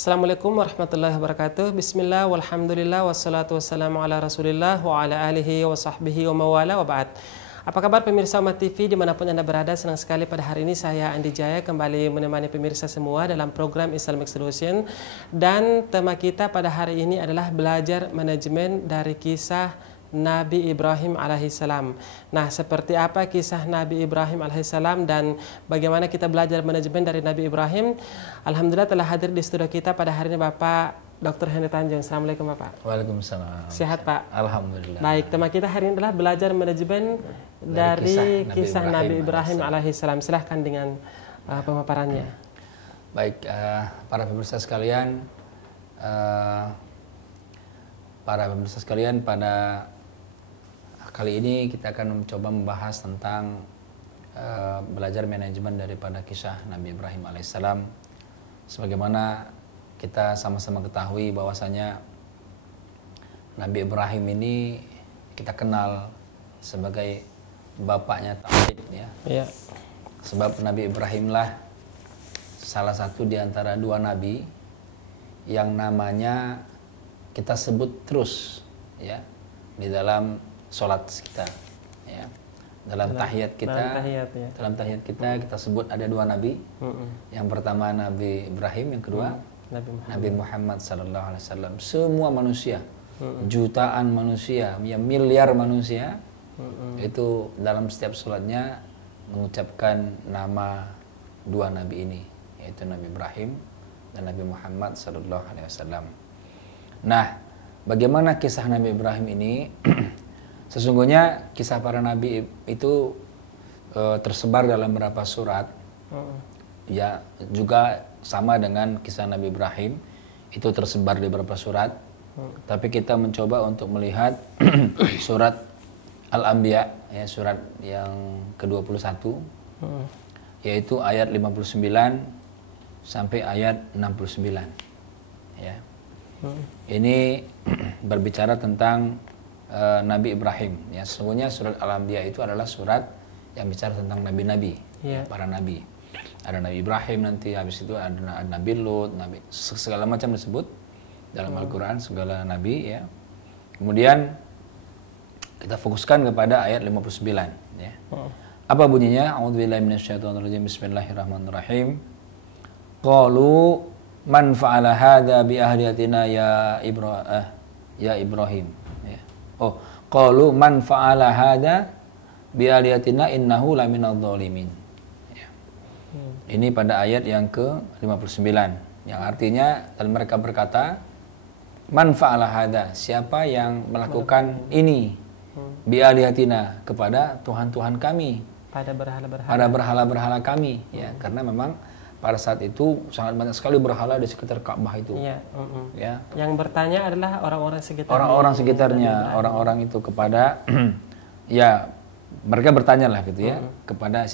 Assalamualaikum warahmatullahi wabarakatuh. Bismillah, walhamdulillah, wassalatu wassalamu ala rasulillah wa ala alihi wa sahbihi wa mawala wa ba'd. Apa kabar pemirsa Umat TV dimanapun Anda berada? Senang sekali pada hari ini saya Andi Jaya kembali menemani pemirsa semua dalam program Islamic Solution. Dan tema kita pada hari ini adalah belajar manajemen dari kisah Nabi Ibrahim alaihissalam. Nah, seperti apa kisah Nabi Ibrahim alaihissalam dan bagaimana kita belajar manajemen dari Nabi Ibrahim? Alhamdulillah telah hadir di studio kita pada hari ini Bapak Dr. Henry Tanjung. Assalamualaikum Bapak. Waalaikumsalam. Sehat Pak? Alhamdulillah. Baik, tema kita hari ini adalah belajar manajemen dari kisah Nabi Ibrahim alaihissalam. Silahkan dengan pemaparannya. Baik, para pemirsa sekalian, pada kali ini kita akan mencoba membahas tentang belajar manajemen daripada kisah Nabi Ibrahim alaihissalam. Sebagaimana kita sama-sama ketahui bahwasanya Nabi Ibrahim ini kita kenal sebagai bapaknya tauhid, ya. Ya. Sebab Nabi Ibrahimlah salah satu di antara dua nabi yang namanya kita sebut terus, ya, di dalam sholat kita, ya. Dalam tahiyat kita, dalam tahiyat kita kita sebut ada dua nabi. Yang pertama Nabi Ibrahim, yang kedua Nabi Muhammad sallallahu alaihi wasallam. Semua manusia, jutaan manusia, ya, miliar manusia, itu dalam setiap sholatnya mengucapkan nama dua nabi ini, yaitu Nabi Ibrahim dan Nabi Muhammad sallallahu alaihi wasallam. Nah, bagaimana kisah Nabi Ibrahim ini? Sesungguhnya kisah para nabi itu tersebar dalam beberapa surat. Ya, juga sama dengan kisah Nabi Ibrahim itu tersebar di beberapa surat. Tapi kita mencoba untuk melihat surat Al-Anbiya, ya, surat yang ke-21, yaitu ayat 59 sampai ayat 69. Ya. Ini berbicara tentang Nabi Ibrahim. Ya, sesungguhnya surat Al-Anbiya itu adalah surat yang bicara tentang nabi-nabi, ya, para nabi. Ada Nabi Ibrahim, nanti habis itu ada Nabi Lut, Nabi segala macam disebut dalam Al-Quran, segala nabi, ya. Kemudian kita fokuskan kepada ayat 59, ya. Apa bunyinya? A'udzubillahi minasyaitonirrajim. Bismillahirrahmanirrahim. Qalu man fa'ala hadza bi ahliyatina ya Ibrahim, ya. Oh, qalu man fa'ala hadza bi ahliyatina innahu laminadh dhalimin. Ya. Ini pada ayat yang ke-59, yang artinya, dan mereka berkata, man fa'ala hadza, siapa yang melakukan ini, bi ahliyatina, kepada tuhan-tuhan kami, pada berhala-berhala kami, ya. Karena memang pada saat itu sangat banyak sekali berhala di sekitar Ka'bah itu. Ya, ya. Yang bertanya adalah orang-orang sekitarnya. Orang-orang sekitarnya, orang-orang itu kepada ya, mereka bertanya lah gitu, ya, kepada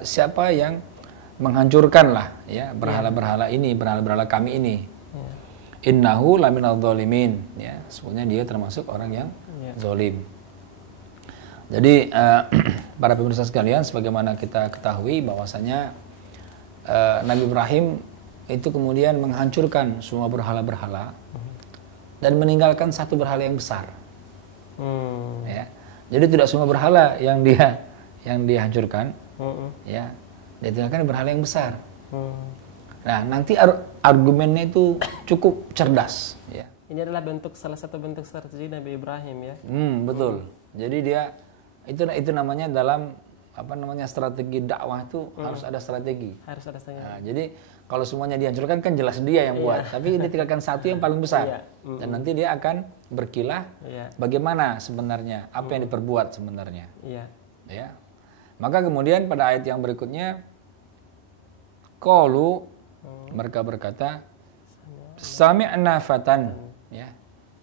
siapa yang menghancurkan lah, ya, berhala-berhala ini, berhala-berhala kami ini. Innahu laminadh dhalimin, ya, sebenarnya dia termasuk orang yang zalim. Jadi para pemirsa sekalian, sebagaimana kita ketahui bahwasanya Nabi Ibrahim itu kemudian menghancurkan semua berhala-berhala dan meninggalkan satu berhala yang besar. Ya. Jadi tidak semua berhala yang dihancurkan, ya, ditinggalkan berhala yang besar. Nah, nanti argumennya itu cukup cerdas, ya. Ini adalah salah satu bentuk strategi Nabi Ibrahim, ya. Betul. Jadi dia itu namanya dalam strategi dakwah itu harus ada strategi. Harus ada strategi. Nah, jadi kalau semuanya dihancurkan kan jelas dia yang buat, tapi dia tinggalkan satu yang paling besar. Dan nanti dia akan berkilah bagaimana sebenarnya, apa yang diperbuat sebenarnya. Ya. Maka kemudian pada ayat yang berikutnya, qalu, mereka berkata, sami'na fatan, ya.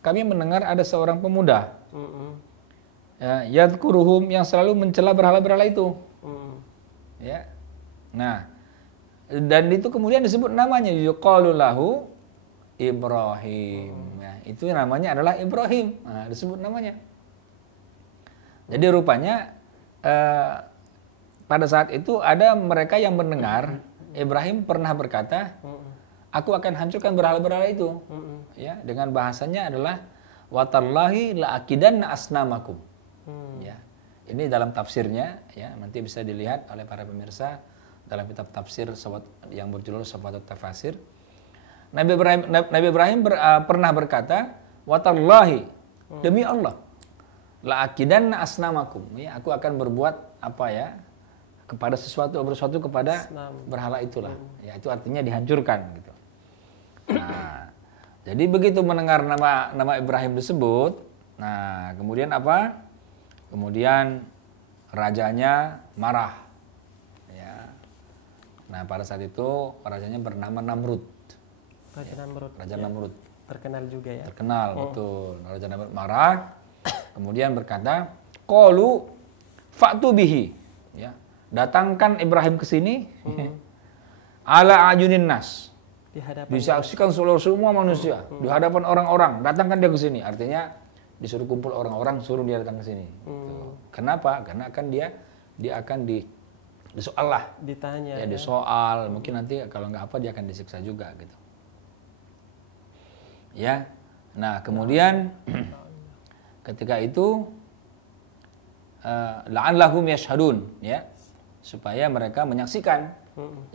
Kami mendengar ada seorang pemuda. Ya, yadhkuruhum, yang selalu mencela berhala-berhala itu. Ya. Nah, dan itu kemudian disebut namanya, yuqalu lahu Ibrahim. Ya, itu namanya adalah Ibrahim. Nah, disebut namanya. Jadi rupanya pada saat itu ada mereka yang mendengar Ibrahim pernah berkata, aku akan hancurkan berhala-berhala itu. Ya, dengan bahasanya adalah watallahi la'akidanna asnamakum. Ya. Ini dalam tafsirnya ya, nanti bisa dilihat oleh para pemirsa dalam kitab tafsir yang berjudul Safatut Tafasir. Nabi Ibrahim pernah berkata, watallahi, demi Allah, la'akidanna asnamakum. Ya, aku akan berbuat apa ya? Kepada sesuatu kepada berhala itulah. Ya, itu artinya dihancurkan gitu. Nah, jadi begitu mendengar nama Ibrahim disebut, nah kemudian apa? Kemudian rajanya marah. Ya. Nah, pada saat itu rajanya bernama Namrud. Raja Namrud. Raja Namrud. Terkenal juga ya. Terkenal, betul. Raja Namrud marah, kemudian berkata, qalu fa'tu bihi. Ya. Datangkan Ibrahim ke sini. Ala ayunin nas. Disaksikan seluruh semua manusia di hadapan orang-orang. Datangkan dia ke sini. Artinya disuruh kumpul orang-orang, suruh dia datang ke sini. Gitu. Kenapa? Karena akan dia akan disoal lah. Ditanya. Ya, disoal. Mungkin nanti kalau nggak apa dia akan disiksa juga gitu. Ya. Nah, kemudian ketika itu la'allahum yashhadun, ya. Supaya mereka menyaksikan.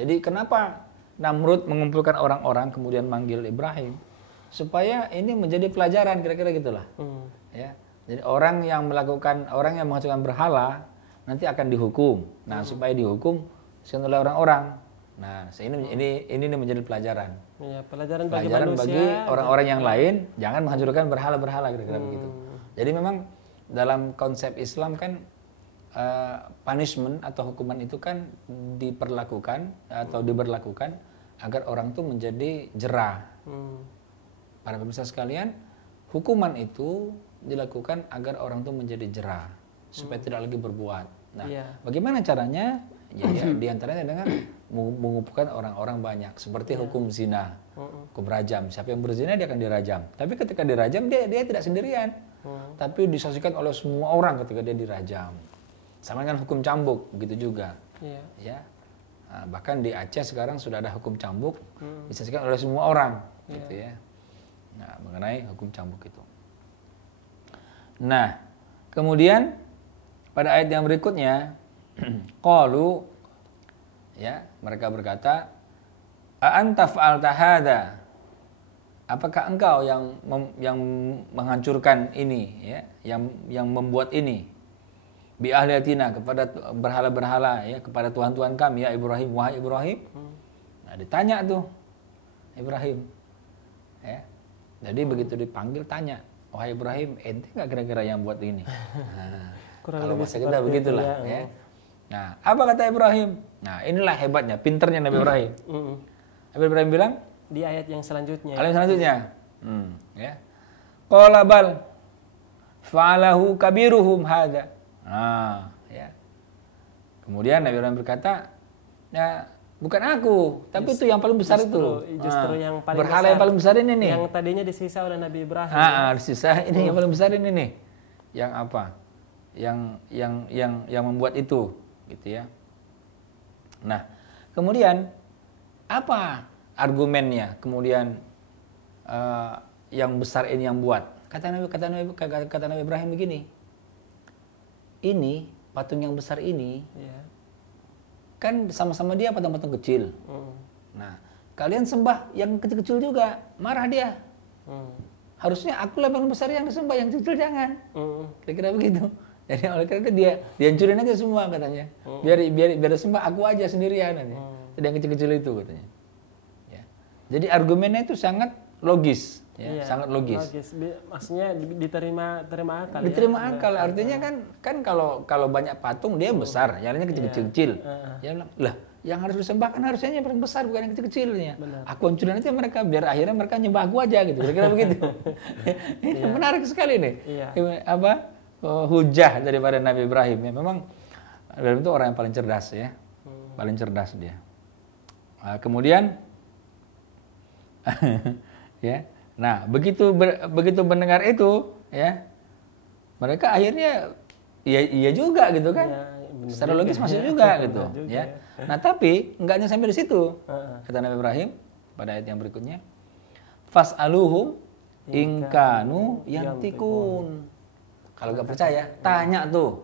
Jadi kenapa Namrud mengumpulkan orang-orang kemudian manggil Ibrahim? Supaya ini menjadi pelajaran, kira-kira gitulah. Ya. Jadi orang yang menghancurkan berhala nanti akan dihukum. Nah, supaya dihukum oleh orang-orang. Nah, ini menjadi pelajaran. Ya, pelajaran bagi orang-orang yang lain, jangan menghancurkan berhala-berhala, kira-kira begitu. Jadi memang dalam konsep Islam kan punishment atau hukuman itu kan diberlakukan agar orang itu menjadi jerah. Para pemirsa sekalian, hukuman itu dilakukan agar orang itu menjadi jerah supaya tidak lagi berbuat. Nah, bagaimana caranya? Ya, diantaranya dengan mengumpulkan orang-orang banyak, seperti hukum zina, hukum rajam. Siapa yang berzina dia akan dirajam. Tapi ketika dirajam dia tidak sendirian, tapi disaksikan oleh semua orang ketika dia dirajam. Sama dengan hukum cambuk, begitu juga. Ya. Nah, bahkan di Aceh sekarang sudah ada hukum cambuk, disaksikan oleh semua orang, gitu ya. Nah, mengenai hukum cambuk itu. Nah, kemudian pada ayat yang berikutnya, qalu, ya, mereka berkata, a anta fa'alta hadza? Apakah engkau yang menghancurkan ini, ya, yang membuat ini? Bi ahliatina, kepada berhala-berhala, ya, kepada tuhan-tuhan kami, ya Ibrahim, wahai Ibrahim. Nah, ditanya tuh Ibrahim, ya. Jadi begitu dipanggil tanya, wahai Ibrahim, ente nggak kira-kira yang buat ini? Nah, kalau bahasa kita begitulah, ya. Nah, apa kata Ibrahim? Nah, inilah hebatnya, pinternya Nabi Ibrahim. Nabi Ibrahim bilang di ayat yang selanjutnya. Ayat selanjutnya, ya. Qala bal fa'alahu kabiruhum hadza. Nah, ya. Kemudian Nabi Ibrahim berkata, ya, bukan aku, tapi itu yang paling besar itu. Justru yang paling berhala besar, yang paling besar ini nih. Yang tadinya disisa oleh Nabi Ibrahim. Disisa ini yang paling besar ini nih. Yang apa? Yang membuat itu, gitu ya. Nah, kemudian apa argumennya? Kemudian yang besar ini yang buat. Kata Nabi Ibrahim begini. Ini patung yang besar ini, kan sama-sama dia patung-patung kecil. Nah, kalian sembah yang kecil-kecil juga, marah dia. Harusnya aku lah yang besar yang disembah, yang kecil jangan. Kira-kira begitu. Jadi oleh karena itu dia dihancurin aja semua katanya. Biar sembah aku aja sendirian aja. Yang kecil-kecil itu katanya. Ya. Jadi argumennya itu sangat logis. Ya, sangat logis. Maksudnya diterima akal. Diterima akal. Artinya kan kalau banyak patung dia besar, yang lainnya kecil-kecil. Ya bilang, lah, yang harus disembah kan harusnya yang besar bukan yang kecil-kecilnya. Aku hancurin aja mereka biar akhirnya mereka nyembah aku aja gitu. Kira-kira begitu. Ini menarik sekali nih. Apa hujah daripada Nabi Ibrahim. Ya, memang Nabi itu orang yang paling cerdas ya. Paling cerdas dia. Kemudian ya. Nah, begitu mendengar itu, ya, mereka akhirnya iya juga gitu kan. Secara logis masih juga gitu, ya. Nah, tapi enggaknya sampai di situ. Kata Nabi Ibrahim, pada ayat yang berikutnya. Fas'aluhum ingkanu yantikun. Kalau nggak percaya, tanya tuh.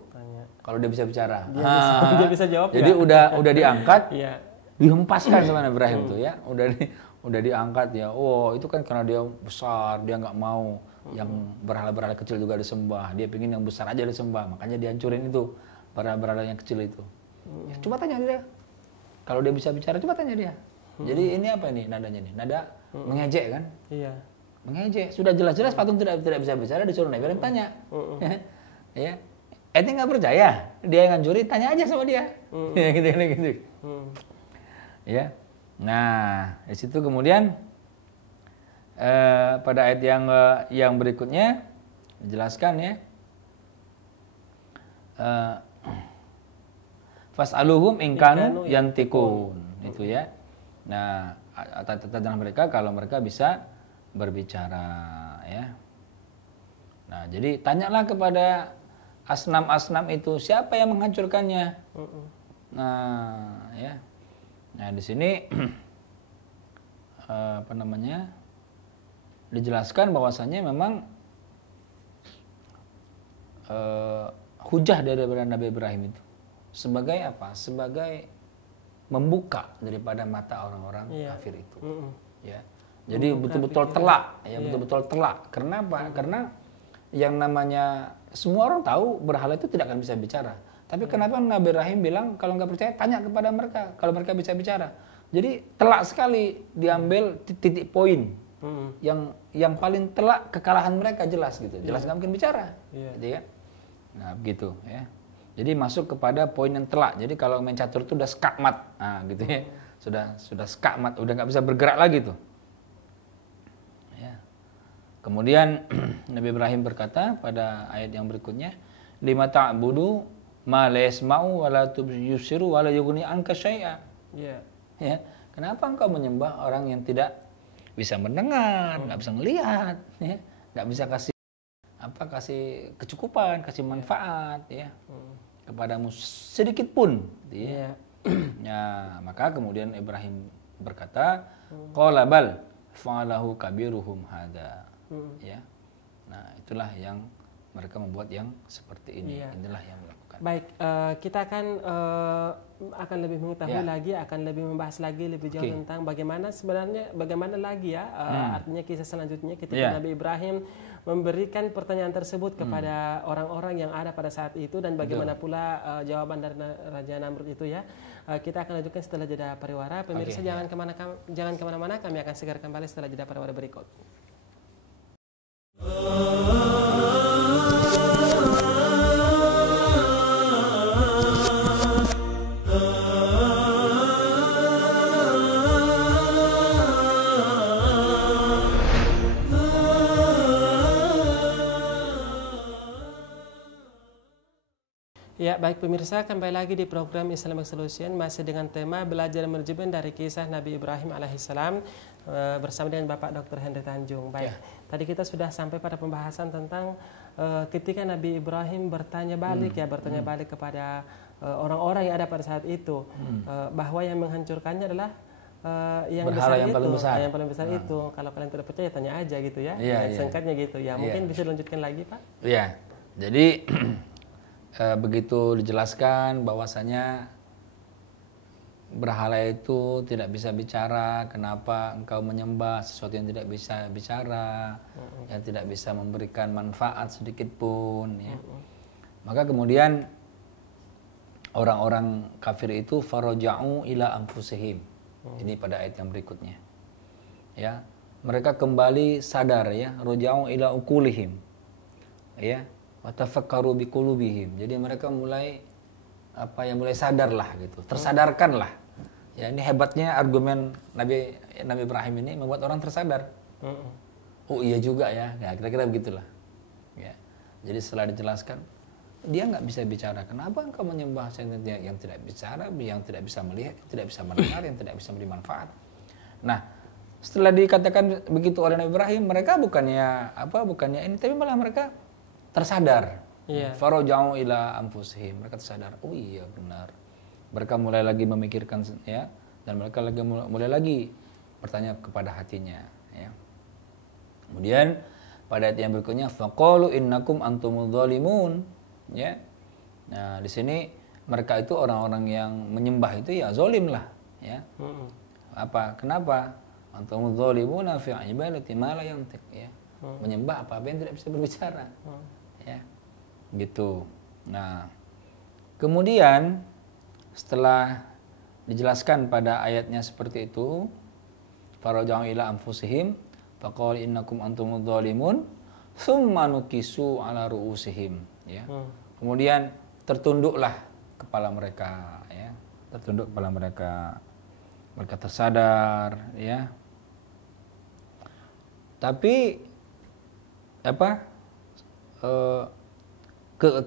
Kalau dia bisa bicara. Dia bisa jawab. Jadi udah diangkat, Iya. dihempaskan sama Nabi Ibrahim tuh ya. Udah diangkat ya. Oh, itu kan karena dia besar, dia nggak mau yang berhala-berhala kecil juga disembah. Dia pengen yang besar aja disembah. Makanya dihancurin itu berhala-berhala yang kecil itu. Ya, coba tanya dia. Kalau dia bisa bicara, coba tanya dia. Jadi ini apa ini nadanya nih? Nada mengejek kan? Iya. Mengejek. Sudah jelas-jelas patung tidak bisa bicara, disuruh Nabi Ibrahim tanya. Ya. Ente nggak percaya, dia yang ngancurin, tanya aja sama dia. Ya, gitu. Ya. Nah, di situ kemudian pada ayat yang berikutnya dijelaskan ya. Fas'aluhum ingkanu yantikun. Itu ya. Nah, tanya mereka kalau mereka bisa berbicara ya. Nah, jadi tanyalah kepada asnam-asnam itu siapa yang menghancurkannya. Nah, ya. Nah, di sini apa namanya? Dijelaskan bahwasannya memang hujah daripada Nabi Ibrahim itu sebagai apa? Sebagai membuka daripada mata orang-orang kafir itu. Ya. Jadi betul-betul telak, ya betul-betul telak. Kenapa? Karena yang namanya semua orang tahu berhala itu tidak akan bisa bicara. Tapi kenapa Nabi Ibrahim bilang kalau nggak percaya tanya kepada mereka kalau mereka bisa bicara. Jadi telak sekali diambil titik poin yang paling telak kekalahan mereka jelas gitu. Jelas nggak mungkin bicara, gitu ya. Nah begitu ya. Jadi masuk kepada poin yang telak. Jadi kalau main catur itu udah skakmat, nah gitu ya. Sudah skakmat, udah nggak bisa bergerak lagi tuh. Kemudian Nabi Ibrahim berkata pada ayat yang berikutnya, lima ta'budu ma la yasma'u wa la yubsiru wa la yughni anka syai'a. Ya. Kenapa engkau menyembah orang yang tidak bisa mendengar, nggak bisa melihat, ya, nggak bisa kasih kecukupan, kasih manfaat, ya, kepadamu sedikit pun, ya. Ya, maka kemudian Ibrahim berkata, qala bal fa'alahu kabiruhum hadza. Ya. Nah, itulah yang mereka membuat yang seperti ini. Inilah yang melakukan. Baik, kita akan lebih mengetahui lagi, akan lebih membahas lagi lebih jauh tentang bagaimana lagi ya artinya kisah selanjutnya ketika Nabi Ibrahim memberikan pertanyaan tersebut kepada orang-orang yang ada pada saat itu dan bagaimana pula jawaban dari Raja Namrud itu ya. Kita akan lanjutkan setelah jeda pariwara. Pemirsa jangan kemana-mana, kami akan segera kembali setelah jeda pariwara berikut. Ya, baik pemirsa, kembali lagi di program Islamic Solution masih dengan tema belajar manajemen dari kisah Nabi Ibrahim alaihissalam bersama dengan Bapak Dr. Henry Tanjung. Baik, tadi kita sudah sampai pada pembahasan tentang ketika Nabi Ibrahim bertanya balik kepada orang-orang yang ada pada saat itu bahwa yang menghancurkannya adalah yang besar yang paling besar itu. Kalau kalian tidak percaya tanya aja gitu ya. Singkatnya gitu ya. Mungkin bisa dilanjutkan lagi, Pak? Iya. Jadi begitu dijelaskan bahwasanya berhala itu tidak bisa bicara, kenapa engkau menyembah sesuatu yang tidak bisa bicara, yang tidak bisa memberikan manfaat sedikit pun ya. Maka kemudian orang-orang kafir itu faraja'u ila anfusihim. Ini pada ayat yang berikutnya. Ya, mereka kembali sadar ya, raja'u ila uqulihim. Ya. Watafakkaru biqulubihim. Jadi mereka mulai sadarlah gitu, tersadarkanlah. Ya, ini hebatnya argumen Nabi Ibrahim ini membuat orang tersadar. Oh iya juga ya, kira-kira begitulah. Ya. Jadi setelah dijelaskan, dia nggak bisa bicara. Kenapa engkau menyembah yang tidak bicara, yang tidak bisa melihat, yang tidak bisa mendengar, yang tidak bisa memberi manfaat? Nah, setelah dikatakan begitu oleh Nabi Ibrahim, mereka bukannya ini, tapi malah mereka tersadar. Faraja'u ila anfusihim. Mereka tersadar. Oh iya benar. Mereka mulai lagi memikirkan ya, dan mereka mulai lagi bertanya kepada hatinya, ya. Kemudian pada ayat yang berikutnya faqalu innakum antumudz zalimun, ya. Nah, di sini mereka itu orang-orang yang menyembah itu ya zalim lah, ya. Apa? Kenapa? Antumudz zalimuna fi ibadati ma la yantiq, ya. Menyembah apa yang tidak bisa berbicara. Ya. Gitu. Nah, kemudian setelah dijelaskan pada ayatnya seperti itu, faraja'u ila anfusihim faqala innakum antumudz zalimun tsumma nukisu ala ru'usihim, ya. Kemudian tertunduklah kepala mereka, ya. Tertunduk kepala mereka. Mereka tersadar, ya. Tapi apa?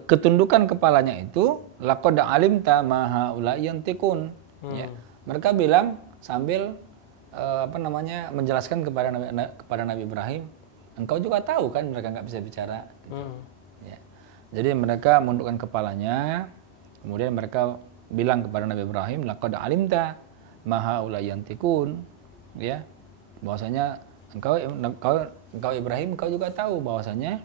Ketundukan kepalanya itu laqad alimta ma haula yantiqun, ya. Mereka bilang sambil menjelaskan kepada Nabi Ibrahim, engkau juga tahu kan mereka nggak bisa bicara, gitu. Ya. Jadi mereka menundukkan kepalanya, kemudian mereka bilang kepada Nabi Ibrahim, laqad alimta ma haula yantiqun, ya, bahwasanya engkau Ibrahim, engkau juga tahu bahwasanya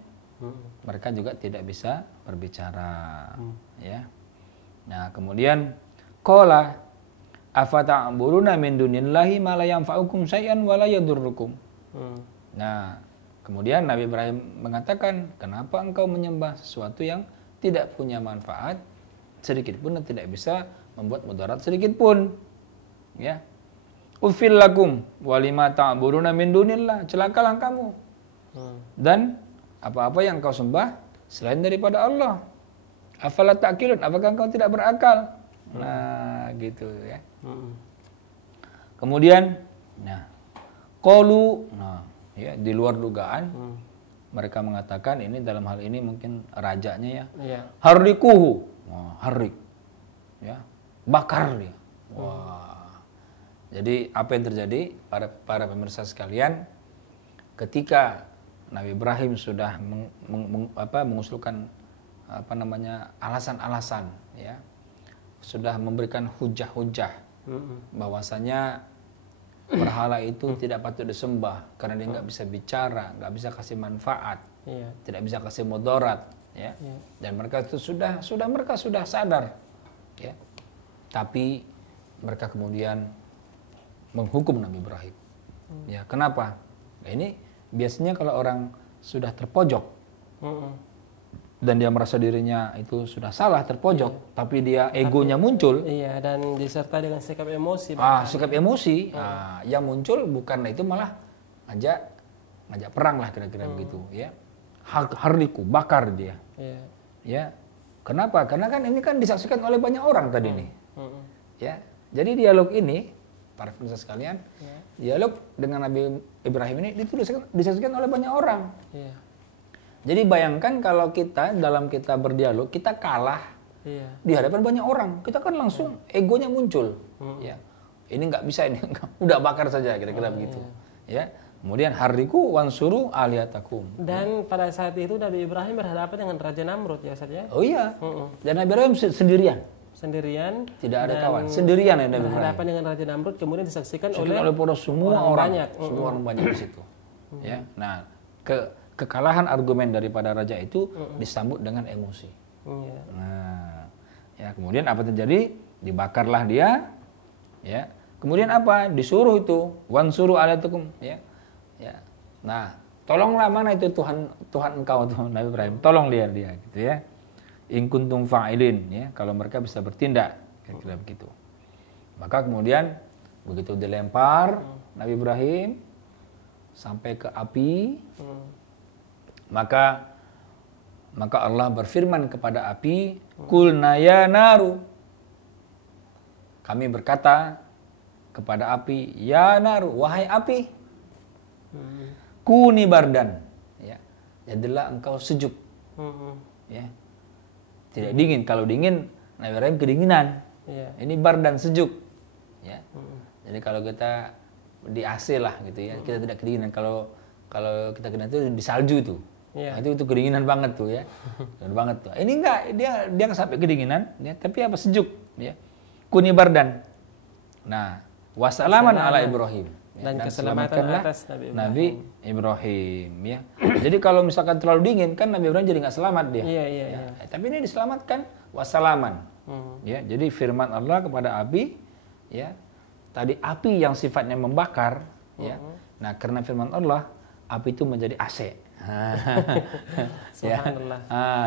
mereka juga tidak bisa berbicara, ya. Nah, kemudian qala afata'buruna min dunillahi ma la yanfa'ukum syai'an wa la yadurrukum. Nah, kemudian Nabi Ibrahim mengatakan, kenapa engkau menyembah sesuatu yang tidak punya manfaat sedikit pun dan tidak bisa membuat mudarat sedikit pun, ya. Ufil lakum walima ta'buruna min dunillah, celakalah kamu dan apa-apa yang kau sembah selain daripada Allah. Afala ta'qilun, apakah engkau tidak berakal? Nah, gitu, ya. Kemudian, nah, qalu, nah, ya, di luar dugaan, mereka mengatakan, ini dalam hal ini mungkin rajanya, ya, harrikuhu, harrik, ya, bakar dia. Wah, jadi apa yang terjadi para pemirsa sekalian, ketika Nabi Ibrahim sudah mengusulkan alasan-alasan, ya, sudah memberikan hujah-hujah bahwasanya berhala itu tidak patut disembah karena dia nggak bisa bicara, nggak bisa kasih manfaat, tidak bisa kasih mudarat, ya. Dan mereka itu sudah sadar, ya. Tapi mereka kemudian menghukum Nabi Ibrahim. Ya, kenapa? Nah, ini biasanya kalau orang sudah terpojok dan dia merasa dirinya itu sudah salah, terpojok, tapi dia egonya muncul, dan disertai dengan sikap emosi. Sikap emosi, yang muncul bukan itu malah ngajak perang lah kira-kira begitu, ya. Harriku, bakar dia, ya. Kenapa? Karena kan ini kan disaksikan oleh banyak orang tadi nih, ya. Jadi dialog ini, para pemirsa sekalian, dialog dengan Nabi Ibrahim ini disaksikan oleh banyak orang. Jadi bayangkan kalau dalam kita berdialog, kita kalah di hadapan banyak orang, kita kan langsung egonya muncul, ya. Ini nggak bisa, ini udah bakar saja, kira-kira begitu, ya. Kemudian hariku wansuru alihatakum. Dan pada saat itu Nabi Ibrahim berhadapan dengan Raja Namrud, ya Ustaz, ya. Oh iya. Dan Nabi Ibrahim sendirian, tidak ada kawan, sendirian ya Nabi Ibrahim. Berhadapan dengan Raja Namrud, kemudian disaksikan oleh semua orang banyak di situ, ya. Nah, kekalahan argumen daripada raja itu disambut dengan emosi. Nah, ya, kemudian apa terjadi? Dibakarlah dia, ya. Kemudian apa? Disuruh itu wansuru alaikum, ya. Ya. Nah, tolonglah, mana itu Tuhan engkau, Tuhan Nabi Ibrahim. Tolong dia gitu, ya. In kuntum fa'ilin, ya, kalau mereka bisa bertindak, kira-kira begitu. Maka kemudian begitu dilempar Nabi Ibrahim sampai ke api, maka Allah berfirman kepada api, qulna ya naru, kami berkata kepada api, ya naru, wahai api, kuni bardan, ya, jadilah engkau sejuk, ya, tidak dingin. Kalau dingin Nabi Ibrahim kedinginan, ini bardan, sejuk, ya. Jadi kalau kita di AC lah gitu, ya, kita tidak kedinginan. Kalau kita kedinginan itu di salju itu. Nah, itu kedinginan banget tuh, ya. Kedinginan banget tuh. Ini enggak, dia nggak sampai kedinginan, ya, tapi sejuk, ya. Kuni bardan. Nah, wassalaman ala Ibrahim. Dan keselamatan atas Nabi Ibrahim. Ya. Jadi kalau misalkan terlalu dingin kan Nabi Ibrahim jadi nggak selamat dia. Iya. Tapi ini diselamatkan wasalaman. Ya, jadi firman Allah kepada api, ya, tadi api yang sifatnya membakar, ya. Nah, karena firman Allah, api itu menjadi AC. Ya.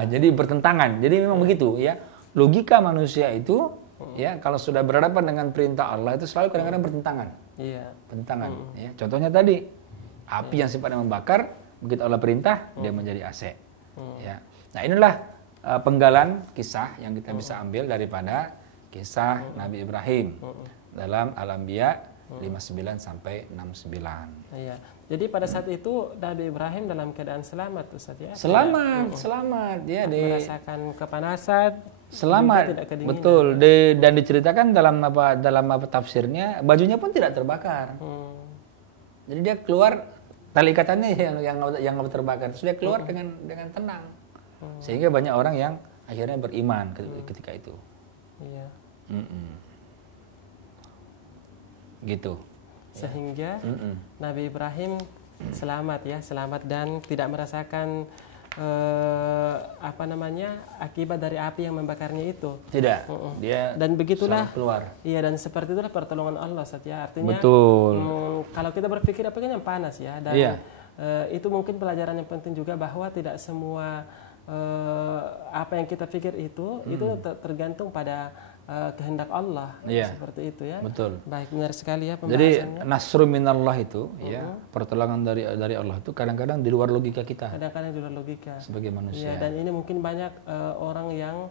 Jadi bertentangan. Jadi memang begitu, ya. Logika manusia itu, ya, kalau sudah berhadapan dengan perintah Allah itu selalu kadang-kadang bertentangan. Iya. Bertentangan. Ya. Contohnya tadi, api yang sifatnya membakar, begitu Allah perintah, dia menjadi AC. Ya. Nah, inilah penggalan kisah yang kita bisa ambil daripada kisah Nabi Ibrahim dalam Al-Anbiya 59 sampai 69. Iya. Jadi pada saat itu Nabi Ibrahim dalam keadaan selamat, Ustaz, ya. Selamat ya, merasakan kepanasan, selamat. Betul. Dan diceritakan dalam tafsirnya, bajunya pun tidak terbakar. Jadi dia keluar, tali ikatannya yang terbakar, terus dia keluar dengan tenang. Sehingga banyak orang yang akhirnya beriman ketika itu. Iya. Gitu. Sehingga Nabi Ibrahim selamat dan tidak merasakan akibat dari api yang membakarnya itu. Tidak. Dia dan begitulah keluar. Iya, dan seperti itulah pertolongan Allah, ya. Artinya betul. Kalau kita berpikir apa yang panas, ya, dan itu mungkin pelajaran yang penting juga bahwa tidak semua apa yang kita pikir itu tergantung pada kehendak Allah, seperti itu, ya. Betul. Baik, benar sekali, ya, pembahasannya. Jadi nasrul minallah itu, ya, pertolongan dari Allah itu kadang-kadang di luar logika kita. Kadang-kadang di luar logika. Sebagai manusia. Ya, dan ini mungkin banyak orang yang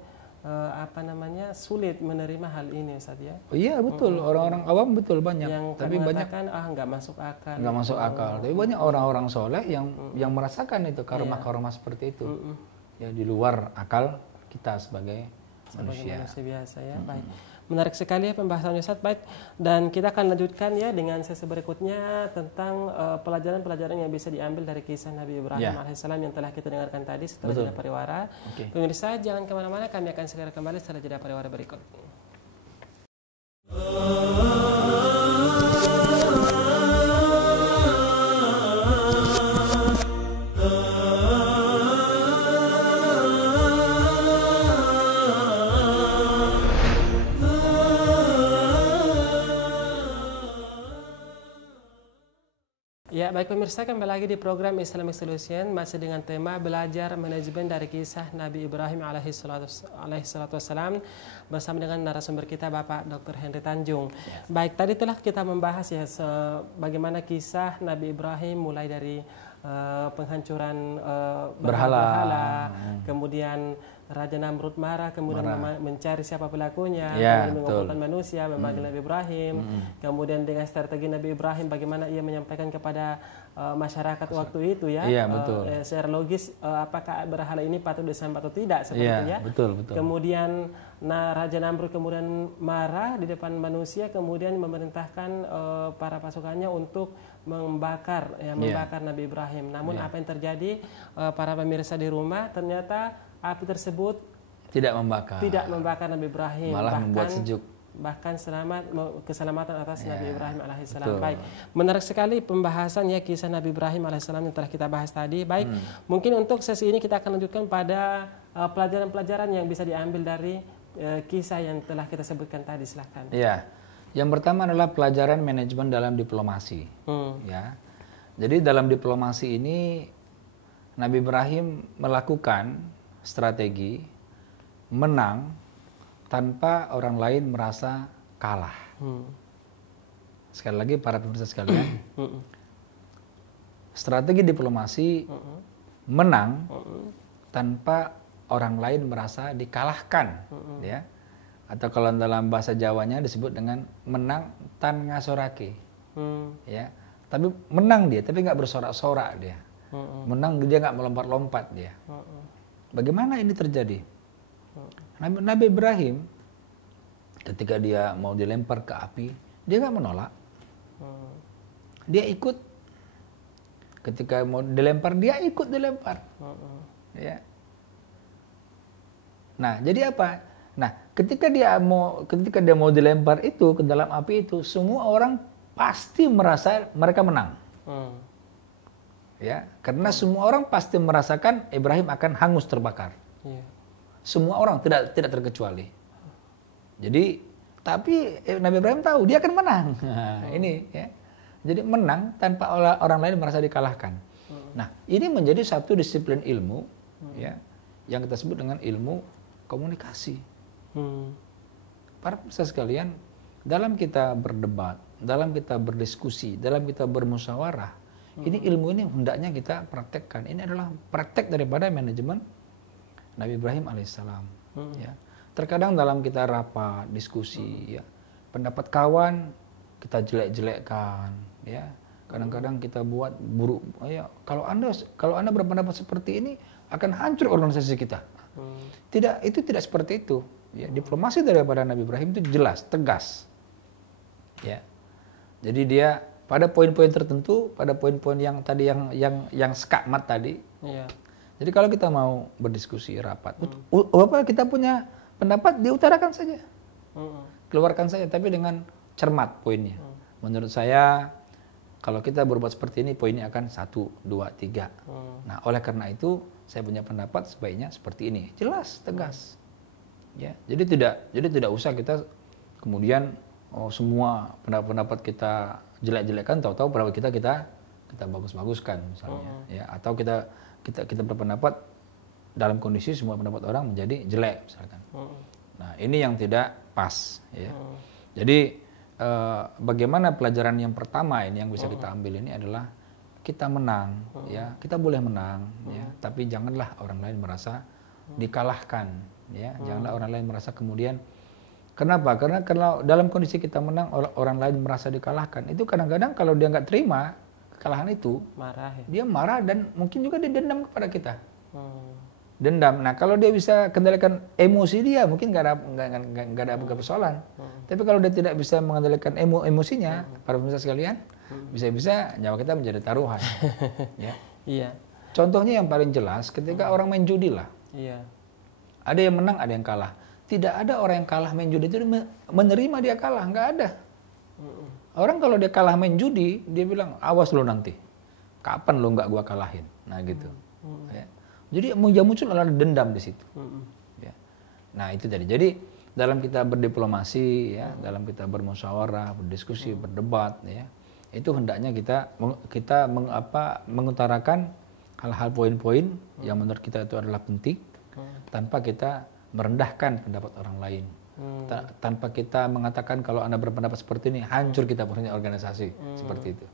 sulit menerima hal ini, Ustaz, ya. Oh, iya, betul. Orang-orang awam betul banyak. Yang tapi banyak nggak masuk akal. Nggak masuk akal. Tapi banyak orang-orang soleh yang merasakan itu karma-karma seperti itu. Ya, di luar akal kita sebagai manusia biasa, ya. Baik, menarik sekali, ya, pembahasannya, Ustaz. Baik, dan kita akan lanjutkan, ya, dengan sesi berikutnya tentang pelajaran-pelajaran yang bisa diambil dari kisah Nabi Ibrahim alaihissalam yang telah kita dengarkan tadi setelah jeda pariwara. Pemirsa, jangan kemana-mana, kami akan segera kembali setelah jeda pariwara berikut. Ya, baik pemirsa, kembali lagi di program Islamic Solution, masih dengan tema belajar manajemen dari kisah Nabi Ibrahim alaihissalatu wassalam bersama dengan narasumber kita Bapak Dr. Henry Tanjung. Baik, tadi telah kita membahas, ya, bagaimana kisah Nabi Ibrahim mulai dari penghancuran berhala, kemudian Raja Namrud marah, kemudian mencari siapa pelakunya, kemudian mengumpulkan manusia, memanggil Nabi Ibrahim, kemudian dengan strategi Nabi Ibrahim bagaimana ia menyampaikan kepada masyarakat waktu itu, ya, secara logis apakah berhala ini patut disembah atau tidak, seperti itu, betul. Kemudian Raja Namrud kemudian marah di depan manusia, kemudian memerintahkan para pasukannya untuk membakar Nabi Ibrahim. Namun apa yang terjadi, para pemirsa di rumah, ternyata api tersebut tidak membakar Nabi Ibrahim, malah membuat sejuk, bahkan keselamatan atas Nabi Ibrahim alaihissalam. Baik, menarik sekali pembahasannya kisah Nabi Ibrahim alaihissalam yang telah kita bahas tadi. Baik, mungkin untuk sesi ini kita akan lanjutkan pada pelajaran-pelajaran yang bisa diambil dari kisah yang telah kita sebutkan tadi. Silakan. Ya, yang pertama adalah pelajaran manajemen dalam diplomasi. Ya, jadi dalam diplomasi ini Nabi Ibrahim melakukan strategi menang tanpa orang lain merasa kalah. Sekali lagi para pemirsa sekalian, strategi diplomasi menang tanpa orang lain merasa dikalahkan, ya. Atau kalau dalam bahasa Jawanya disebut dengan menang tan ngasorake, ya. Tapi menang dia, tapi nggak bersorak-sorak dia. Menang dia nggak melompat-lompat dia. Bagaimana ini terjadi? Nabi Ibrahim ketika dia mau dilempar ke api, dia nggak menolak. Dia ikut. Ketika mau dilempar, dia ikut dilempar. Ya. Nah, jadi apa? Nah, ketika dia mau dilempar itu ke dalam api itu, semua orang pasti merasa mereka menang. Ya, karena semua orang pasti merasakan Ibrahim akan hangus terbakar. Iya. Semua orang tidak terkecuali. Jadi, tapi Nabi Ibrahim tahu dia akan menang. Nah, ini ya. Jadi menang tanpa orang lain merasa dikalahkan. Nah, ini menjadi satu disiplin ilmu ya, yang kita sebut dengan ilmu komunikasi. Para pemirsa sekalian, dalam kita berdebat, dalam kita berdiskusi, dalam kita bermusyawarah, ini ilmu ini hendaknya kita praktekkan. Ini adalah praktek daripada manajemen Nabi Ibrahim alaihissalam. Ya. Terkadang dalam kita rapat, diskusi, ya, pendapat kawan kita jelek-jelekkan, ya. Kadang-kadang kita buat buruk. Ya, kalau anda berpendapat seperti ini akan hancur organisasi kita. Itu tidak seperti itu. Ya, diplomasi daripada Nabi Ibrahim itu jelas, tegas. Ya. Jadi dia pada poin-poin tertentu, pada poin-poin yang tadi yang skakmat tadi. Iya. Jadi kalau kita mau berdiskusi rapat, kita punya pendapat diutarakan saja, keluarkan saja, tapi dengan cermat poinnya. Menurut saya kalau kita berbuat seperti ini poinnya akan 1, 2, 3. Nah, oleh karena itu saya punya pendapat sebaiknya seperti ini, jelas, tegas. Ya, jadi tidak usah kita kemudian semua pendapat kita jelek-jelekkan, tahu-tahu pendapat kita bagus-baguskan misalnya, ya, atau kita berpendapat dalam kondisi semua pendapat orang menjadi jelek misalkan. Nah, ini yang tidak pas, ya. Jadi bagaimana pelajaran yang pertama ini yang bisa kita ambil ini adalah kita menang, ya, kita boleh menang, ya, tapi janganlah orang lain merasa dikalahkan, ya, janganlah orang lain merasa kemudian. Kenapa? Karena kalau dalam kondisi kita menang orang lain merasa dikalahkan, itu kadang-kadang kalau dia nggak terima kekalahan itu, marah, ya? Dia marah dan mungkin juga dia dendam kepada kita. Dendam. Nah, kalau dia bisa kendalikan emosi dia, mungkin nggak ada persoalan. Tapi kalau dia tidak bisa mengendalikan emosinya, para pemirsa sekalian, bisa-bisa nyawa kita menjadi taruhan. Ya. Iya. Contohnya yang paling jelas ketika orang main judi lah. Iya. Ada yang menang, ada yang kalah. Tidak ada orang yang kalah main judi itu menerima dia kalah, nggak ada. Orang kalau dia kalah main judi, dia bilang awas lo nanti, kapan lo nggak gua kalahin, nah gitu. Ya. Jadi yang muncul adalah dendam di situ. Ya. Nah itu tadi. Jadi dalam kita berdiplomasi, ya, dalam kita bermusyawarah, berdiskusi, berdebat, ya, itu hendaknya kita mengutarakan hal-hal poin-poin yang menurut kita itu adalah penting, tanpa kita merendahkan pendapat orang lain. Tanpa kita mengatakan kalau Anda berpendapat seperti ini, hancur kita punya organisasi, seperti itu.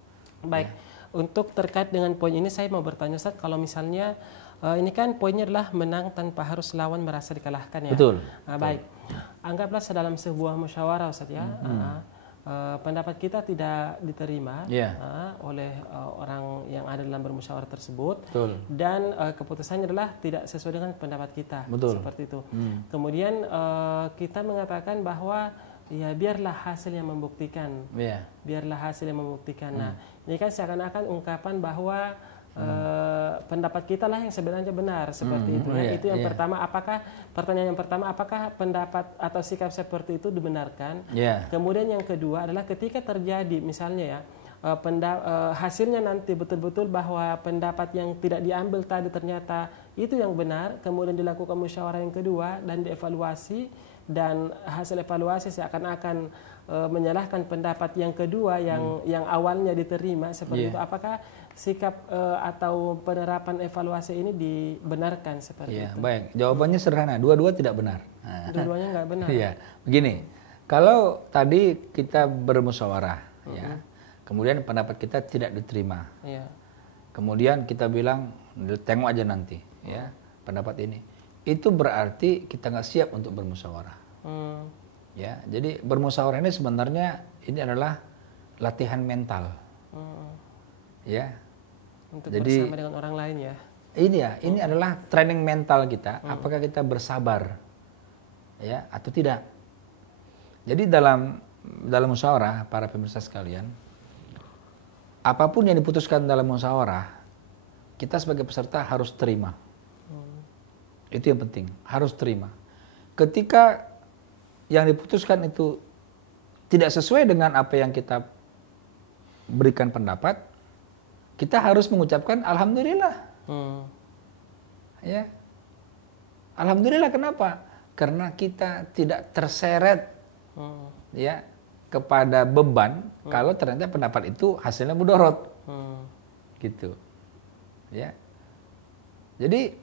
Baik, untuk terkait dengan poin ini saya mau bertanya Ustaz, kalau misalnya ini kan poinnya adalah menang tanpa harus lawan merasa dikalahkan, ya. Betul. Baik, anggaplah dalam sebuah musyawarah Ustaz, ya, pendapat kita tidak diterima oleh orang yang ada dalam bermusyawarah tersebut. Betul. Dan keputusannya adalah tidak sesuai dengan pendapat kita. Betul. Seperti itu. Kemudian kita mengatakan bahwa ya biarlah hasil yang membuktikan. Biarlah hasil yang membuktikan. Nah, ini kan seakan-akan ungkapan bahwa pendapat kita lah yang sebenarnya benar, seperti itu. Itu yang pertama. Pertanyaan yang pertama, apakah pendapat atau sikap seperti itu dibenarkan? Kemudian yang kedua adalah ketika terjadi misalnya, ya, hasilnya nanti betul-betul bahwa pendapat yang tidak diambil tadi ternyata itu yang benar, kemudian dilakukan musyawarah yang kedua dan dievaluasi, dan hasil evaluasi seakan-akan menyalahkan pendapat yang kedua yang awalnya diterima, seperti itu. Apakah sikap atau penerapan evaluasi ini dibenarkan seperti itu? Baik, jawabannya sederhana, dua-dua tidak benar. Dua-duanya nggak benar. Iya, begini, kalau tadi kita bermusyawarah, ya, kemudian pendapat kita tidak diterima, kemudian kita bilang tengok aja nanti, ya, pendapat ini, itu berarti kita nggak siap untuk bermusyawarah. Ya, jadi bermusyawarah ini sebenarnya ini adalah latihan mental, ya. Untuk jadi bersama dengan orang lain, ya. Ini adalah training mental kita. Apakah kita bersabar, ya, atau tidak? Jadi dalam musyawarah, para pemirsa sekalian, apapun yang diputuskan dalam musyawarah, kita sebagai peserta harus terima. Itu yang penting, harus terima. Ketika yang diputuskan itu tidak sesuai dengan apa yang kita berikan pendapat, kita harus mengucapkan alhamdulillah. Ya. Alhamdulillah, kenapa? Karena kita tidak terseret ya kepada beban kalau ternyata pendapat itu hasilnya mudorot. Gitu. Ya. Jadi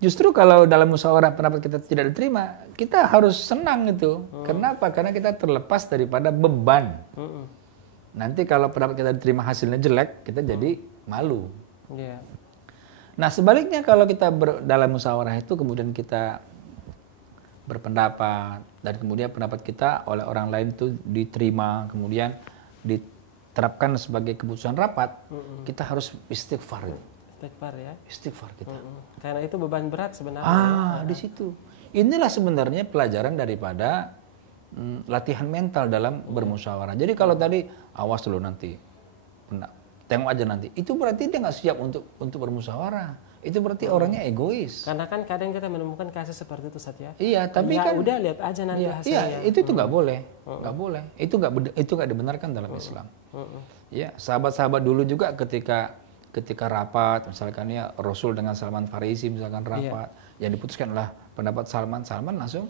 justru kalau dalam musyawarah pendapat kita tidak diterima, kita harus senang itu. Kenapa? Karena kita terlepas daripada beban. Nanti kalau pendapat kita diterima hasilnya jelek, kita jadi malu. Yeah. Nah, sebaliknya kalau kita dalam musyawarah itu kemudian kita berpendapat dan kemudian pendapat kita oleh orang lain itu diterima, kemudian diterapkan sebagai keputusan rapat, kita harus istighfar. Istighfar ya. Istighfar kita. Karena itu beban berat sebenarnya. Di situ. Inilah sebenarnya pelajaran daripada latihan mental dalam bermusyawarah. Jadi kalau tadi awas dulu nanti, tengok aja nanti, itu berarti dia nggak siap untuk bermusyawarah. Itu berarti orangnya egois. Karena kan kadang kita menemukan kasus seperti itu, Sat, ya. Iya, tapi ya, kan udah lihat aja nanti hasilnya. Iya, itu nggak boleh, nggak boleh. Itu nggak dibenarkan dalam Islam. Ya, sahabat-sahabat dulu juga ketika rapat, misalkan ya Rasul dengan Salman Farisi misalkan rapat, yang diputuskan adalah pendapat Salman langsung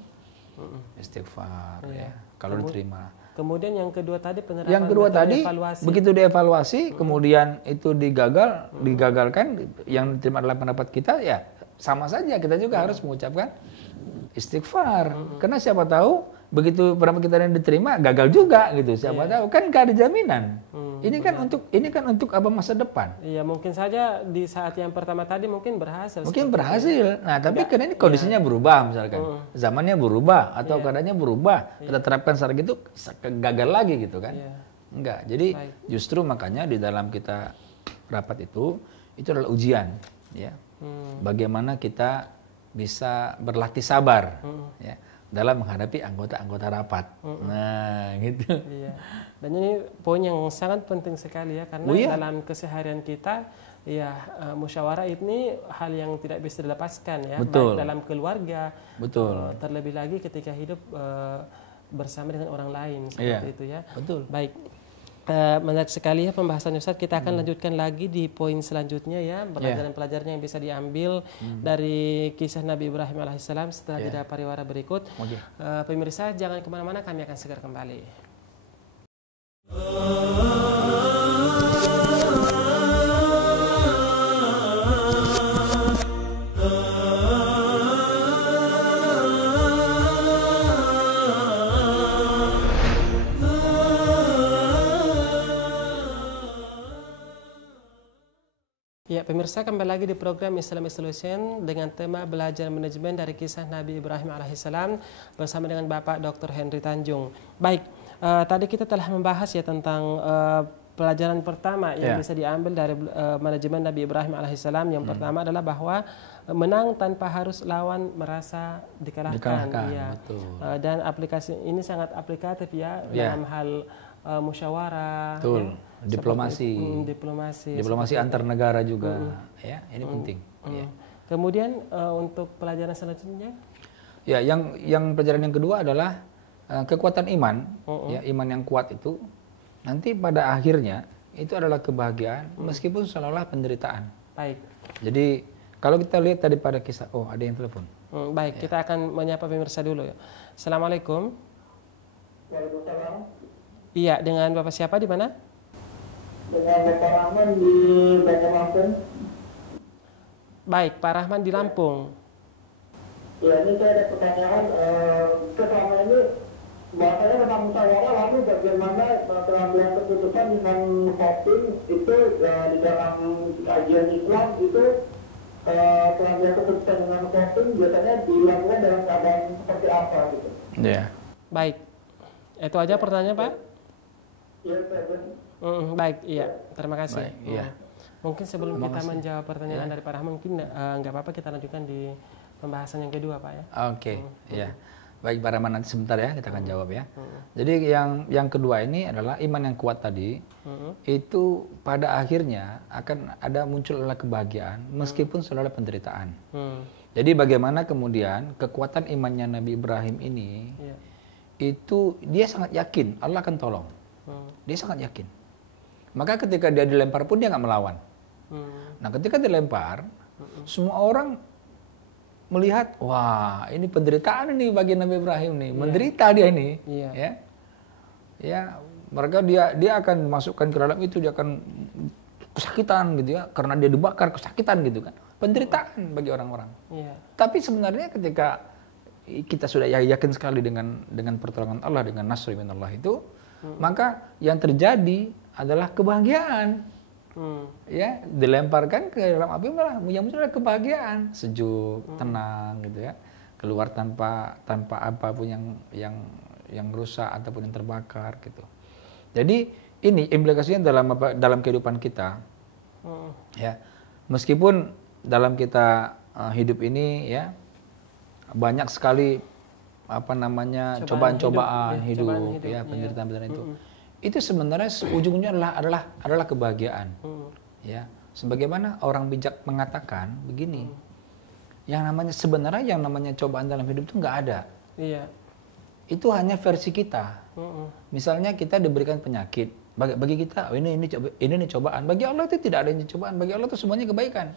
istighfar, ya, kalau diterima. Kemudian yang kedua tadi penerapan yang kedua tadi evaluasi. Begitu dievaluasi, kemudian itu digagalkan, yang diterima adalah pendapat kita, ya sama saja kita juga harus mengucapkan istighfar. Karena siapa tahu begitu pendapat kita yang diterima gagal juga gitu, siapa tahu, kan gak ada jaminan. Ini kan untuk apa, masa depan. Iya, mungkin saja di saat yang pertama tadi mungkin berhasil. Mungkin berhasil. Nah, tapi karena ini kondisinya berubah misalkan. Zamannya berubah atau keadaannya berubah. Kita terapkan secara gitu gagal lagi gitu kan. Enggak. Jadi justru makanya di dalam kita rapat itu adalah ujian, ya. Bagaimana kita bisa berlatih sabar, ya, dalam menghadapi anggota-anggota rapat. Nah, gitu. Iya. Dan ini poin yang sangat penting sekali ya, karena dalam keseharian kita, ya musyawarah ini hal yang tidak bisa dilepaskan ya. Betul. Baik dalam keluarga, betul. Terlebih lagi ketika hidup bersama dengan orang lain seperti itu ya. Betul. Baik. Menarik sekali ya pembahasan Ustadz. Kita akan lanjutkan lagi di poin selanjutnya ya, pelajaran-pelajaran yang bisa diambil dari kisah Nabi Ibrahim alaihissalam setelah jeda pariwara berikut. Pemirsa jangan kemana-mana, kami akan segera kembali. Ya, pemirsa, kembali lagi di program Islamic Solution dengan tema belajar manajemen dari kisah Nabi Ibrahim alaihissalam bersama dengan Bapak Dr. Henry Tanjung. Baik, tadi kita telah membahas ya tentang pelajaran pertama yang bisa diambil dari manajemen Nabi Ibrahim alaihissalam. Yang pertama adalah bahwa menang tanpa harus lawan merasa dikalahkan. Ya. Dan aplikasi ini sangat aplikatif ya dalam hal musyawarah. Betul. Diplomasi antar negara juga, ya, ini penting. Kemudian untuk pelajaran selanjutnya, ya, yang pelajaran yang kedua adalah kekuatan iman, ya, iman yang kuat itu nanti pada akhirnya itu adalah kebahagiaan meskipun seolah-olah penderitaan. Baik. Jadi kalau kita lihat tadi pada kisah, ada yang telepon. Baik, kita akan menyapa pemirsa dulu ya. Assalamualaikum. Waalaikumsalam. Iya, dengan Bapak siapa di mana? Dengan Bapak Rahman di Lampung. Baik, Pak Rahman di Lampung. Ya, ini saya ada pertanyaan. Selama ini bahasanya tentang musyawarah, lalu bagaimana pengambilan keputusan dengan voting itu di dalam kajian Islam itu pengambilan keputusan dengan voting biasanya dilakukan dalam keadaan seperti apa gitu? Ya. Baik, itu aja pertanyaannya, Pak. Ya, baik, iya, terima kasih. Baik, iya. Mungkin sebelum kita menjawab pertanyaan dari Pak Rahman, mungkin nggak apa-apa kita lanjutkan di pembahasan yang kedua, Pak ya. Oke, ya. Baik Pak Rahman, nanti sebentar ya kita akan jawab ya. Jadi yang kedua ini adalah iman yang kuat tadi, itu pada akhirnya akan ada muncul adalah kebahagiaan meskipun selalu ada penderitaan. Jadi bagaimana kemudian kekuatan imannya Nabi Ibrahim ini, itu dia sangat yakin Allah akan tolong. Dia sangat yakin. Maka ketika dia dilempar pun dia nggak melawan. Nah ketika dilempar, semua orang melihat, wah ini penderitaan ini bagi Nabi Ibrahim nih, menderita dia ini, ya mereka dia akan masukkan ke dalam itu, dia akan kesakitan gitu ya, karena dia dibakar kesakitan gitu kan, penderitaan bagi orang-orang. Tapi sebenarnya ketika kita sudah yakin sekali dengan pertolongan Allah, dengan nasri minallah itu, maka yang terjadi adalah kebahagiaan. Ya, dilemparkan ke dalam api malah yang muncul adalah kebahagiaan, sejuk, tenang gitu ya. Keluar tanpa apapun yang rusak ataupun yang terbakar gitu. Jadi ini implikasinya dalam kehidupan kita. Ya. Meskipun dalam kita hidup ini ya banyak sekali cobaan-cobaan hidup ya, penderitaan-penderitaan itu. Itu sebenarnya ujungnya adalah kebahagiaan. Ya, sebagaimana orang bijak mengatakan begini. Yang namanya cobaan dalam hidup itu nggak ada. Itu hanya versi kita. Misalnya kita diberikan penyakit, bagi kita ini cobaan. Bagi Allah itu tidak ada cobaan. Bagi Allah itu semuanya kebaikan.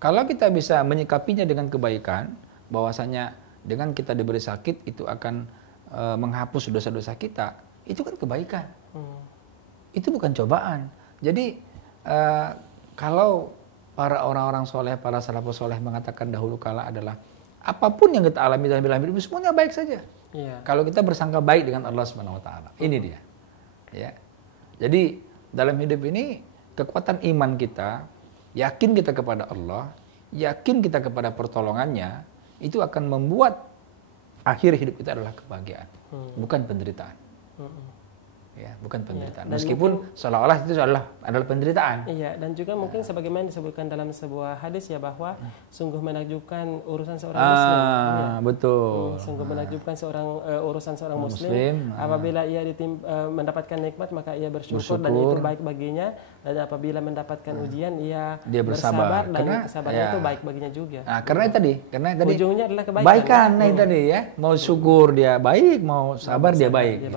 Kalau kita bisa menyikapinya dengan kebaikan, bahwasanya dengan kita diberi sakit itu akan menghapus dosa-dosa kita. Itu kan kebaikan. Itu bukan cobaan. Jadi kalau para orang-orang soleh, para salafus soleh mengatakan dahulu kala adalah apapun yang kita alami dalam hidup semuanya baik saja. Kalau kita bersangka baik dengan Allah Subhanahu Wa Taala, ini dia. Ya. Jadi dalam hidup ini kekuatan iman kita, yakin kita kepada Allah, yakin kita kepada pertolongannya, itu akan membuat akhir hidup kita adalah kebahagiaan, bukan penderitaan. Ya, bukan penderitaan. Meskipun seolah-olah itu adalah penderitaan. Iya, dan juga mungkin sebagaimana disebutkan dalam sebuah hadis ya, bahwa sungguh menakjubkan urusan seorang muslim. Betul. Sungguh menakjubkan urusan seorang muslim. Apabila ia mendapatkan nikmat maka ia bersyukur dan itu baik baginya, dan apabila mendapatkan ujian dia bersabar dan kesabaran itu baik baginya juga. Nah, karena tadi ujungnya adalah kebaikan. Baikan tadi ya. Mau syukur dia baik, mau sabar dia baik.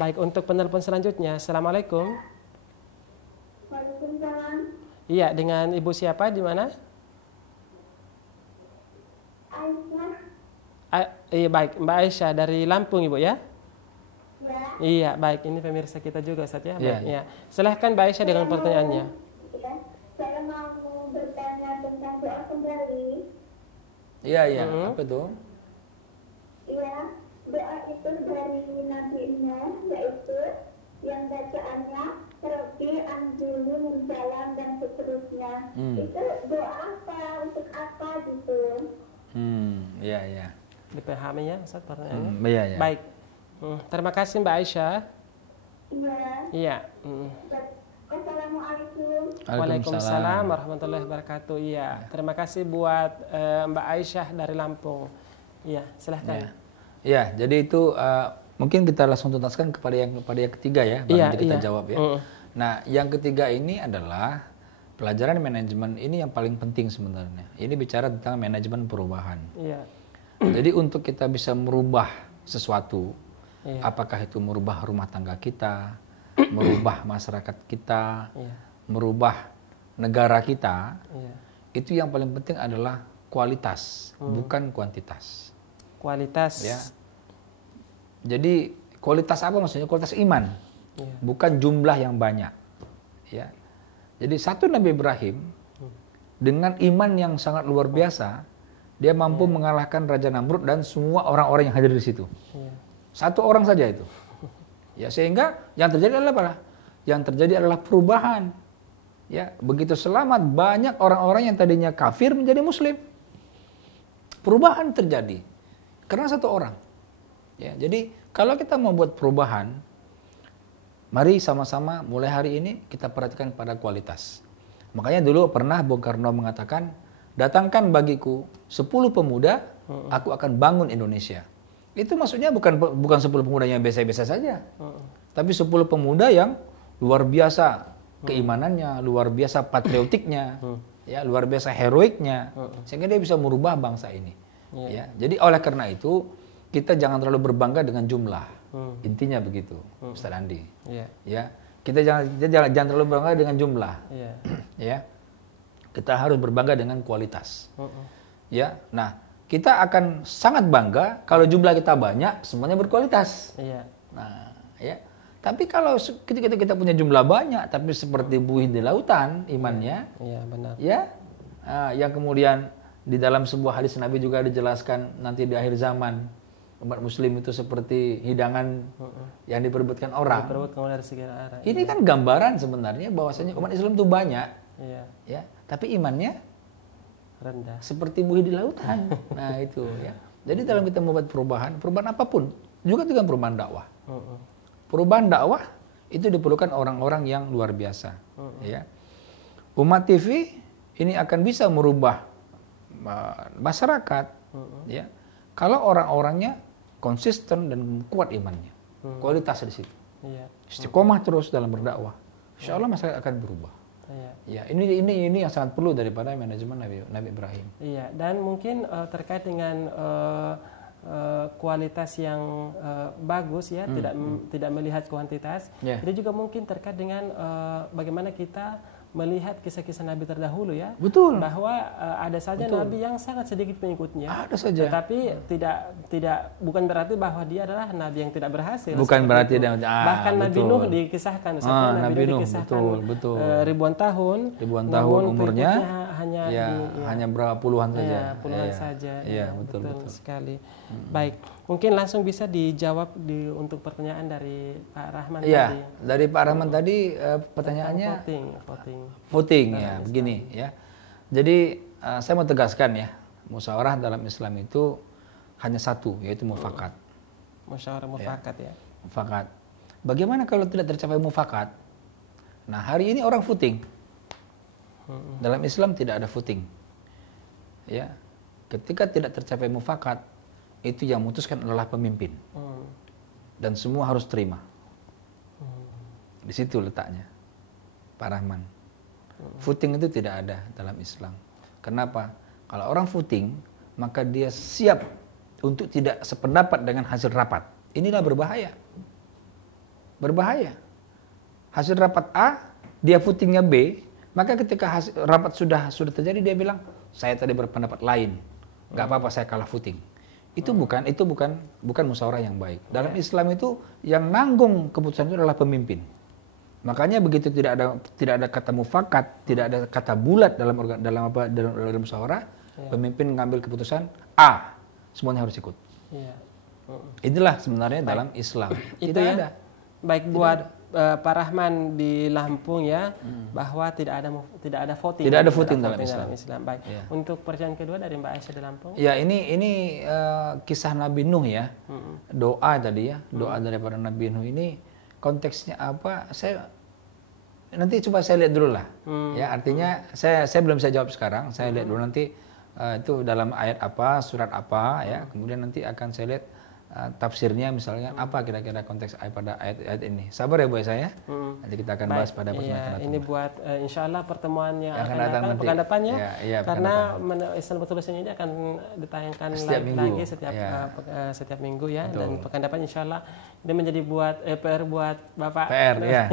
Baik, untuk penelpon selanjutnya. Assalamualaikum. Waalaikumsalam. Iya, dengan Ibu siapa, di mana? Aisyah. Iya, baik. Mbak Aisyah dari Lampung, Ibu ya? Ya. Iya, baik. Ini pemirsa kita juga, Ustaz ya? Iya. Baik, ya. Silahkan Mbak Aisyah dengan pertanyaannya. Ya, saya mau bertanya tentang doa kembali. Iya. Apa itu? Iya. Doa itu dari Nabi Nuh, yaitu yang bacaannya Rabbi anjilni min salam dan seterusnya. Itu doa apa, untuk apa gitu? Iya. Dipahami ya Ustaz pertanyaannya? Iya. Baik. Terima kasih Mbak Aisyah. Iya. Assalamualaikum. Waalaikumsalam warahmatullahi wabarakatuh. Iya. Terima kasih buat Mbak Aisyah dari Lampung. Iya, silahkan. Ya, jadi itu mungkin kita langsung tuntaskan kepada yang ketiga ya, baru kita jawab ya. Nah, yang ketiga ini adalah pelajaran manajemen, ini yang paling penting sebenarnya. Ini bicara tentang manajemen perubahan. Jadi untuk kita bisa merubah sesuatu, apakah itu merubah rumah tangga kita, merubah masyarakat kita, merubah negara kita, itu yang paling penting adalah kualitas, bukan kuantitas. Kualitas. Ya. Jadi kualitas apa maksudnya? Kualitas iman, bukan jumlah yang banyak. Ya. Jadi satu Nabi Ibrahim dengan iman yang sangat luar biasa, dia mampu mengalahkan Raja Namrud dan semua orang-orang yang hadir di situ. Satu orang saja itu. Ya, sehingga yang terjadi adalah apa? Yang terjadi adalah perubahan. Ya, begitu selamat banyak orang-orang yang tadinya kafir menjadi muslim. Perubahan terjadi. Karena satu orang. Ya, jadi kalau kita mau buat perubahan, mari sama-sama mulai hari ini kita perhatikan pada kualitas. Makanya dulu pernah Bung Karno mengatakan, datangkan bagiku 10 pemuda, aku akan bangun Indonesia. Itu maksudnya bukan 10 pemuda yang biasa-biasa saja. Tapi 10 pemuda yang luar biasa keimanannya, luar biasa patriotiknya, ya, luar biasa heroiknya, sehingga dia bisa merubah bangsa ini. Ya, jadi oleh karena itu kita jangan terlalu berbangga dengan jumlah. Intinya begitu, Ustaz Andi. Ya, Kita jangan terlalu berbangga dengan jumlah. Iya. Ya. Kita harus berbangga dengan kualitas. Ya. Nah, kita akan sangat bangga kalau jumlah kita banyak, semuanya berkualitas. Iya. Nah, ya. Tapi kalau ketika kita punya jumlah banyak, tapi seperti buih di lautan imannya, Iya, benar. ya, yang kemudian di dalam sebuah hadis Nabi juga dijelaskan nanti di akhir zaman umat Muslim itu seperti hidangan yang diperebutkan orang. Diperebutkan dari segala arah. Ini kan gambaran sebenarnya bahwasanya umat Islam itu banyak, Iya. ya, tapi imannya Rendah. seperti buih di lautan. Nah itu, ya. Jadi dalam kita membuat perubahan apapun, juga dengan perubahan dakwah. Perubahan dakwah itu diperlukan orang-orang yang luar biasa. Ya. Umat TV ini akan bisa merubah masyarakat, ya. Kalau orang-orangnya konsisten dan kuat imannya, kualitas di situ. Iya. Istiqomah terus dalam berdakwah, insya Allah masyarakat akan berubah. Iya. Ya, ini yang sangat perlu daripada manajemen Nabi Ibrahim. Iya, dan mungkin terkait dengan kualitas yang bagus ya, tidak melihat kuantitas. Yeah. Itu juga mungkin terkait dengan bagaimana kita melihat kisah-kisah Nabi terdahulu ya. Betul. Bahwa ada saja Nabi yang sangat sedikit pengikutnya. Ada saja. Tetapi tidak bukan berarti bahwa dia adalah Nabi yang tidak berhasil. Bukan berarti itu. Bahkan betul. Nabi Nuh dikisahkan, Nabi Nuh dikisahkan betul. ribuan tahun. Ribuan tahun umurnya hanya berapa puluhan saja. Ya, puluhan saja. Iya, betul sekali. Baik, mungkin langsung bisa dijawab untuk pertanyaan dari Pak Rahman Iya, tadi. dari Pak Rahman tadi pertanyaannya voting ya, begini ya. Jadi saya mau tegaskan ya, musyawarah dalam Islam itu hanya satu, yaitu mufakat. Musyawarah mufakat ya. Mufakat. Bagaimana kalau tidak tercapai mufakat? Nah, hari ini orang voting. Dalam Islam tidak ada voting. Ya. Ketika tidak tercapai mufakat, itu yang memutuskan adalah pemimpin. Dan semua harus terima. Di situ letaknya, Pak Rahman. Voting itu tidak ada dalam Islam. Kenapa? Kalau orang voting, maka dia siap untuk tidak sependapat dengan hasil rapat. Inilah berbahaya. Berbahaya. Hasil rapat A, dia votingnya B, maka ketika rapat sudah terjadi, dia bilang, saya tadi berpendapat lain. Nggak apa-apa, saya kalah voting. Itu bukan musyawarah yang baik. Dalam Islam itu yang nanggung keputusan itu adalah pemimpin. Makanya begitu tidak ada kata mufakat, tidak ada kata bulat dalam musyawarah, pemimpin mengambil keputusan A, semuanya harus ikut. Iya. Inilah sebenarnya dalam Islam. Itu tidak ya. ada. Baik buat Pak Rahman di Lampung ya, bahwa tidak ada voting. Tidak ada voting dalam Islam. Baik. Ya. Untuk pertanyaan kedua dari Mbak Aisyah di Lampung. Ya, ini kisah Nabi Nuh ya. Doa tadi ya, doa daripada Nabi Nuh ini konteksnya apa? Nanti coba saya lihat dulu lah. Ya, artinya saya belum bisa jawab sekarang. Saya lihat dulu nanti itu dalam ayat apa, surat apa ya. Kemudian nanti akan saya lihat tafsirnya misalnya apa kira-kira konteks pada ayat ini. Sabar ya Bu saya. Nanti kita akan bahas pada pertemuan akan datang. Ini buat insya Allah pertemuan yang akan datang pekan depannya. Ya, karena Islam Betul ini akan ditayangkan lagi setiap minggu ya. Betul. Dan pekan depan insya Allah ini menjadi PR buat Bapak. PR ya.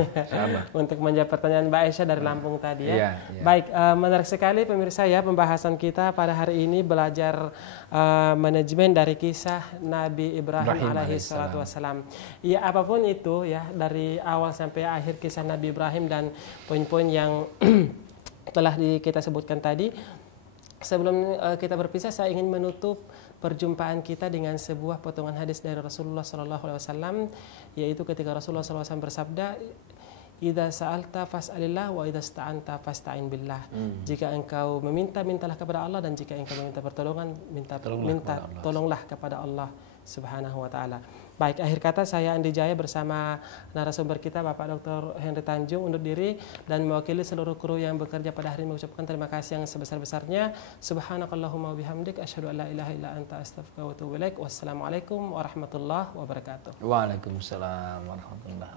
Untuk menjawab pertanyaan Mbak Aisyah dari Lampung tadi ya. Ya. Baik, menarik sekali pemirsa ya pembahasan kita pada hari ini belajar manajemen dari kisah Nabi Ibrahim alaihi salatu wassalam. Ya, apapun itu ya, dari awal sampai akhir kisah Nabi Ibrahim dan poin-poin yang telah kita sebutkan tadi. Sebelum kita berpisah, saya ingin menutup perjumpaan kita dengan sebuah potongan hadis dari Rasulullah SAW, yaitu ketika Rasulullah SAW bersabda, "Idza sa'alta fas'alillah wa idza ista'anta fasta'in billah." Jika engkau meminta, mintalah kepada Allah, dan jika engkau meminta pertolongan, tolonglah kepada Allah Subhanahu wa taala. Baik, akhir kata saya Andi Jaya bersama narasumber kita Bapak Dr. Henry Tanjung undur diri dan mewakili seluruh kru yang bekerja pada hari ini mengucapkan terima kasih yang sebesar-besarnya. Subhanakallahumma wabihamdik asyhadu an la ilaha illa anta astaghfiruka wa atubu ilaik. Wassalamualaikum warahmatullahi wabarakatuh. Waalaikumsalam warahmatullahi wabarakatuh.